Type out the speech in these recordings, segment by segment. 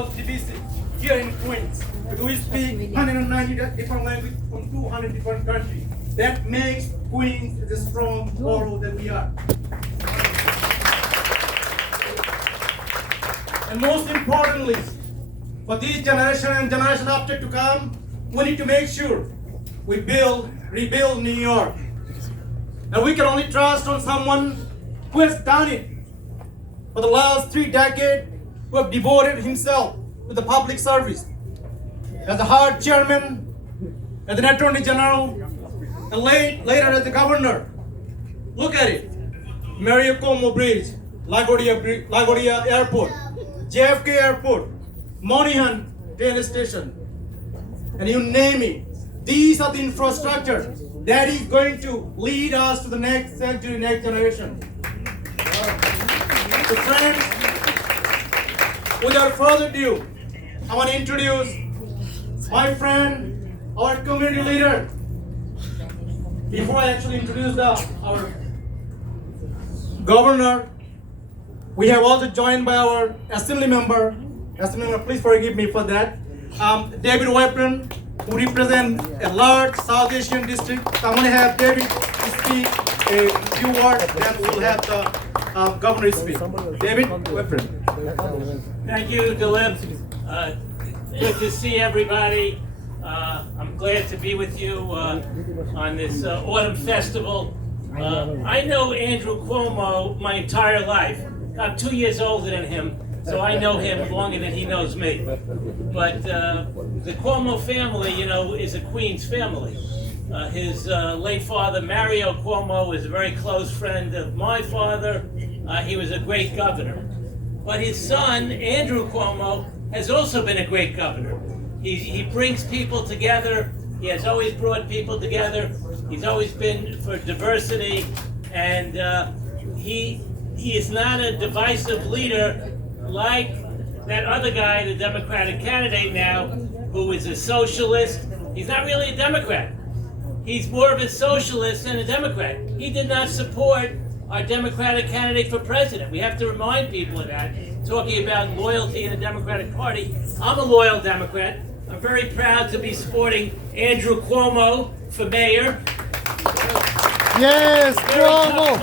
across the district here in Queens. We speak 190 different languages from 200 different countries. That makes Queens the strong borough that we are. And most importantly, for this generation and generation after to come, we need to make sure we rebuild New York. And we can only trust on someone who has done it for the last 3 decades, who have devoted himself to the public service. As the hard chairman, as an attorney general, and later as the governor. Look at it. Mario Cuomo Bridge, LaGuardia Airport, JFK Airport, Moynihan train station, and you name it. These are the infrastructure that is going to lead us to the next century, next generation. So friends, without further ado, I want to introduce my friend, our community leader. Before I actually introduce our governor, we have also joined by our assembly member, please forgive me for that, David Wepron, who represents a large South Asian district. So I'm going to have David speak a few words, then we'll have the governor speak. David Wepron. Thank you, Dilip. Good to see everybody. I'm glad to be with you on this autumn festival. I know Andrew Cuomo my entire life. I'm 2 years older than him, so I know him longer than he knows me. But the Cuomo family, you know, is a Queens family. His late father, Mario Cuomo, was a very close friend of my father. He was a great governor. But his son, Andrew Cuomo, has also been a great governor. He brings people together. He has always brought people together. He's always been for diversity, and he is not a divisive leader like that other guy, the Democratic candidate now, who is a socialist. He's not really a Democrat. He's more of a socialist than a Democrat. He did not support our Democratic candidate for president. We have to remind people of that. Talking about loyalty in the Democratic Party, I'm a loyal Democrat. I'm very proud to be supporting Andrew Cuomo for mayor. Yes, Cuomo!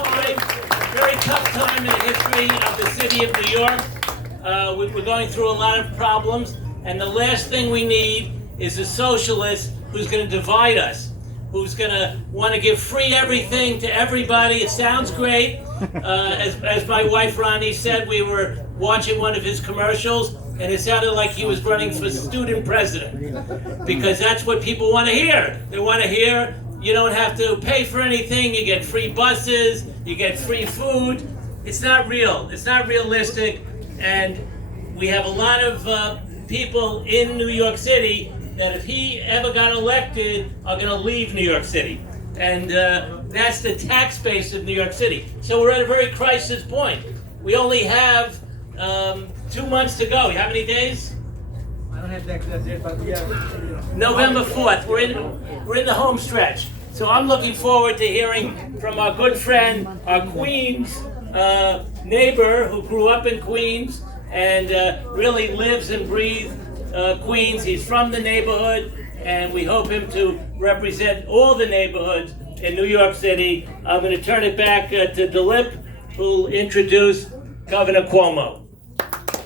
Very tough time in the history of the city of New York. We're going through a lot of problems, and the last thing we need is a socialist who's going to divide us, who's going to want to give free everything to everybody. It sounds great. As my wife Ronnie said, we were watching one of his commercials, and it sounded like he was running for student president, because that's what people want to hear. They want to hear you don't have to pay for anything, you get free buses, you get free food. It's not real. It's not realistic, and we have a lot of people in New York City that if he ever got elected are going to leave New York City. And that's the tax base of New York City. So we're at a very crisis point. We only have 2 months to go. How many days? I don't have the exact date, but we have November 4th. We're in the home stretch. So I'm looking forward to hearing from our good friend, our Queens neighbor who grew up in Queens and really lives and breathes Queens. He's from the neighborhood, and we hope him to represent all the neighborhoods in New York City. I'm going to turn it back to Dilip, who'll introduce Governor Cuomo.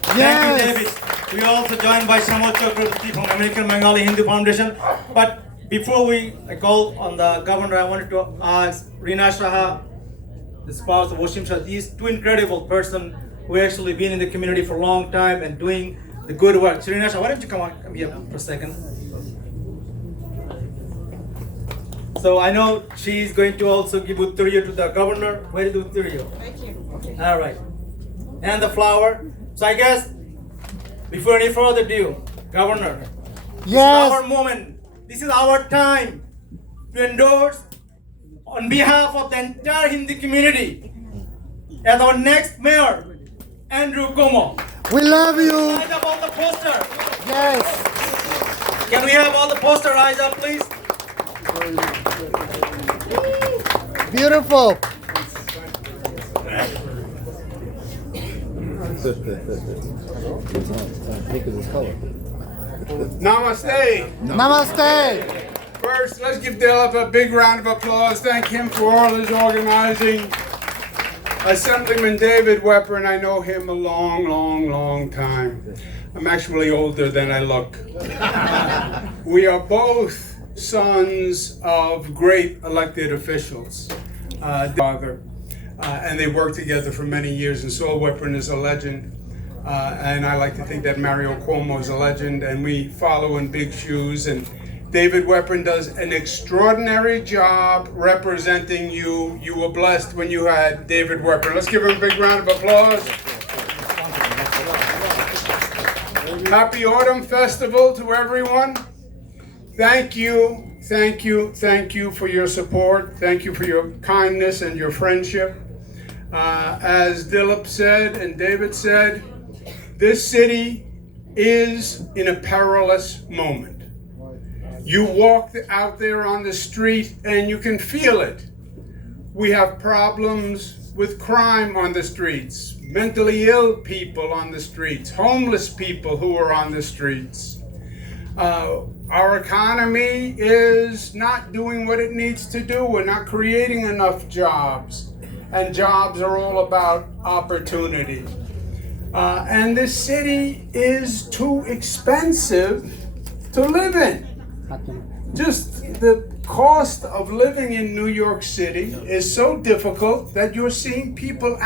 Thank you, David. We are also joined by Shamal Chakraborty from American Bengali Hindu Foundation. But before we call on the governor, I wanted to ask Rina Shah, the spouse of Wasim Shah, these two incredible persons who actually been in the community for a long time and doing the good work. So Rina Shah, why don't you come here for a second? So I know she's going to also give Uttariya to the governor. Where is the Uttariya? Right here. All right. And the flower. So I guess, before any further ado, Governor, this is our moment. This is our time to endorse on behalf of the entire Hindi community as our next mayor, Andrew Cuomo. We love you. Rise up all the poster. Yes. Can we have all the poster rise up, please? Beautiful. Namaste. Namaste. First, let's give Dilip a big round of applause. Thank him for all his organizing. Assemblyman David Weprin, I know him a long time. I'm actually older than I look. We are both sons of great elected officials, father, and they worked together for many years, and Saul Weprin is a legend. And I like to think that Mario Cuomo is a legend, and we follow in big shoes. And David Weprin does an extraordinary job representing you. You were blessed when you had David Weprin. Let's give him a big round of applause. Happy Autumn Festival to everyone. Thank you for your support. Thank you for your kindness and your friendship. As Dilip said and David said, this city is in a perilous moment. You walk out there on the street and you can feel it. We have problems with crime on the streets, mentally ill people on the streets, homeless people who are on the streets. Our economy is not doing what it needs to do. We're not creating enough jobs, and jobs are all about opportunity. And this city is too expensive to live in. Just the cost of living in New York City is so difficult that you're seeing people